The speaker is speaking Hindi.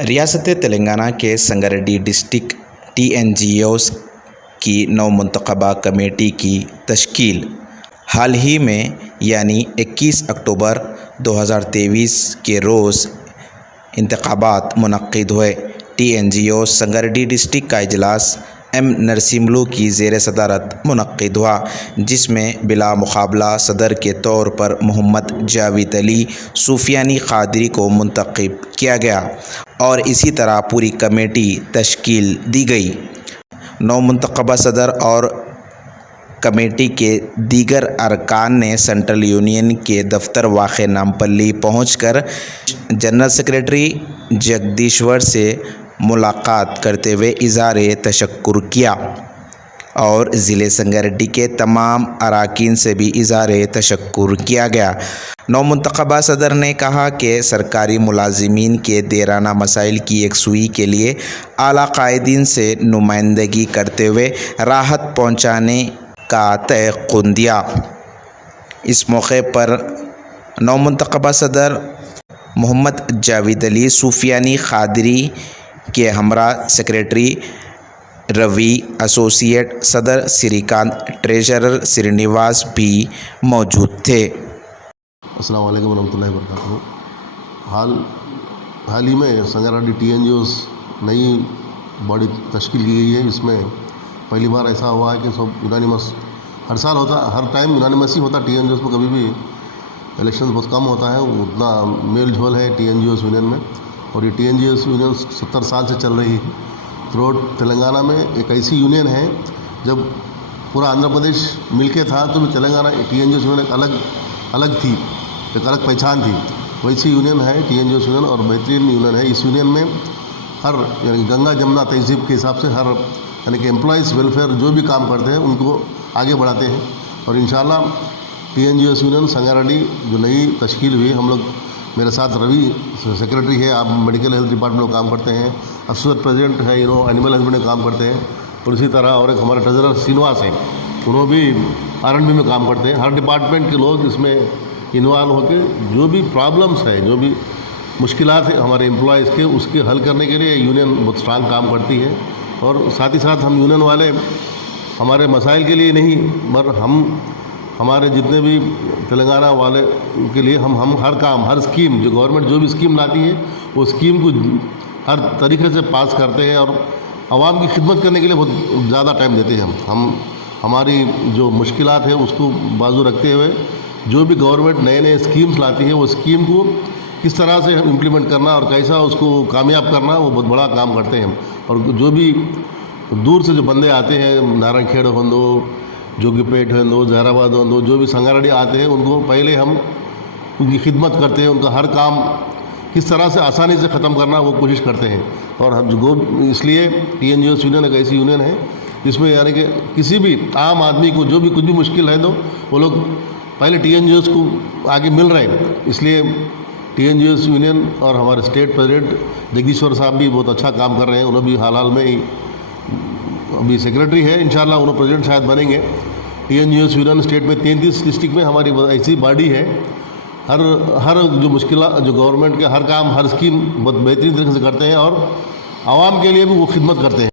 रियासत तेलंगाना के संगारेड्डी डिस्ट्रिक्ट TNGOs की नवमुंतखबा कमेटी की तश्कील हाल ही में यानी 21 अक्टूबर 2023 के रोज़ इंतखाबात मुनक्किद हुए। TNGOs संगारेड्डी डिस्ट्रिक्ट का इजलास M नरसिम्लू की ज़ेर सदारत मुनक्किद हुआ, जिसमें बिला मुकाबला सदर के तौर पर मोहम्मद जावेद अली सूफियानी कादरी को मुंतखब किया गया और इसी तरह पूरी कमेटी तश्कील दी गई। नवमुंतखबा सदर और कमेटी के दीगर अरकान ने सेंट्रल यूनियन के दफ्तर वाक़ नामपल्ली पहुंचकर जनरल सेक्रेटरी जगदीश्वर से मुलाकात करते हुए इज़हार तशक्कुर किया और ज़िले संगारेड्डी के तमाम अरकान से भी इज़हार तशक्कुर किया गया। नवमुंतखबा सदर ने कहा कि सरकारी मुलाजिमीन के देराना मसाइल की यकसुई के लिए आला कायदीन से नुमाइंदगी करते हुए राहत पहुँचाने का तयक़ुन दिया। इस मौके पर नवमुंतखबा सदर मोहम्मद जावेद अली सूफियानी कादरी के हमरा सेक्रेटरी रवि, एसोसिएट सदर श्रीकांत, ट्रेजरर श्रीनिवास भी मौजूद थे। अस्सलाम वालेकुम रहमतुल्लाहि व बरकातहू। हाल ही में संगारेड्डी TNGOs नई बॉडी तश्कील की गई है। इसमें पहली बार ऐसा हुआ है कि सब यूनानिमस, हर साल होता, हर टाइम यूनानिमस ही होता। TNGOs में कभी भी इलेक्शन बहुत कम होता है, उतना मेल झोल है TNGOs यूनियन में। और ये TNGOs यूनियन 70 साल से चल रही है। थ्रू तेलंगाना में एक ऐसी यूनियन है, जब पूरा आंध्र प्रदेश मिलके था तो भी तेलंगाना TNGOs यूनियन एक अलग थी, एक अलग पहचान थी। वैसी यूनियन है TNGOs यूनियन और बेहतरीन यूनियन है। इस यूनियन में हर यानी गंगा जमुना तहजीब के हिसाब से हर यानी कि एम्प्लॉइज़ वेलफेयर जो भी काम करते हैं उनको आगे बढ़ाते हैं। और इंशाल्लाह TNGOs यूनियन संगारेड्डी जो नई तश्कील हुई, हम लोग, मेरे साथ रवि सेक्रेटरी है, आप मेडिकल हेल्थ डिपार्टमेंट में काम करते हैं, एसोसिएट प्रेसिडेंट है, एनिमल हस्बेंड्री में काम करते हैं, और इसी तरह और एक हमारे ट्रेजरर श्रीनिवास हैं, उन्होंने भी R&B में काम करते हैं। हर डिपार्टमेंट के लोग इसमें इन्वॉल्व होकर जो भी प्रॉब्लम्स है, जो भी मुश्किलात है हमारे एम्प्लॉयज़ के, उसके हल करने के लिए यूनियन बहुत स्ट्रांग काम करती है। और साथ ही साथ हम यूनियन वाले हमारे मसाइल के लिए नहीं, पर हम हमारे जितने भी तेलंगाना वाले के लिए हम हर काम, हर स्कीम, जो गवर्नमेंट जो भी स्कीम लाती है वो स्कीम को हर तरीके से पास करते हैं और आवाम की खिदमत करने के लिए बहुत ज़्यादा टाइम देते हैं। हम हमारी जो मुश्किलात है उसको बाजू रखते हुए जो भी गवर्नमेंट नए स्कीम्स लाती है वो स्कीम को किस तरह से इम्प्लीमेंट करना और कैसा उसको कामयाब करना, वो बहुत बड़ा काम करते हैं। और जो भी दूर से जो बंदे आते हैं, नारायणखेड़ होंदो, जोगीपेट होंदो, जहराबाद होंदो, जो भी संगारेड्डी आते हैं, उनको पहले हम उनकी खिदमत करते हैं, उनका हर काम किस तरह से आसानी से ख़त्म करना वो कोशिश करते हैं। और हम इसलिए TNGOs यूनियन एक ऐसी यूनियन है जिसमें यानी कि किसी भी आम आदमी को जो भी कुछ भी मुश्किल है तो वो लोग पहले TNGOs को आगे मिल रहे हैं। इसलिए TNGOs यूनियन और हमारे स्टेट प्रेसिडेंट जगदीश्वर साहब भी बहुत अच्छा काम कर रहे हैं। उन्होंने भी हाल में ही अभी सेक्रेटरी है, इंशाल्लाह उन्होंने प्रेसिडेंट शायद बनेंगे। TNGOs यूनियन स्टेट में 33 डिस्ट्रिक्ट में हमारी ऐसी बॉडी है, हर जो मुश्किल, जो गवर्नमेंट के हर काम, हर स्कीम बहुत बेहतरीन तरीके से करते हैं और आवाम के लिए भी वो खिदमत करते हैं।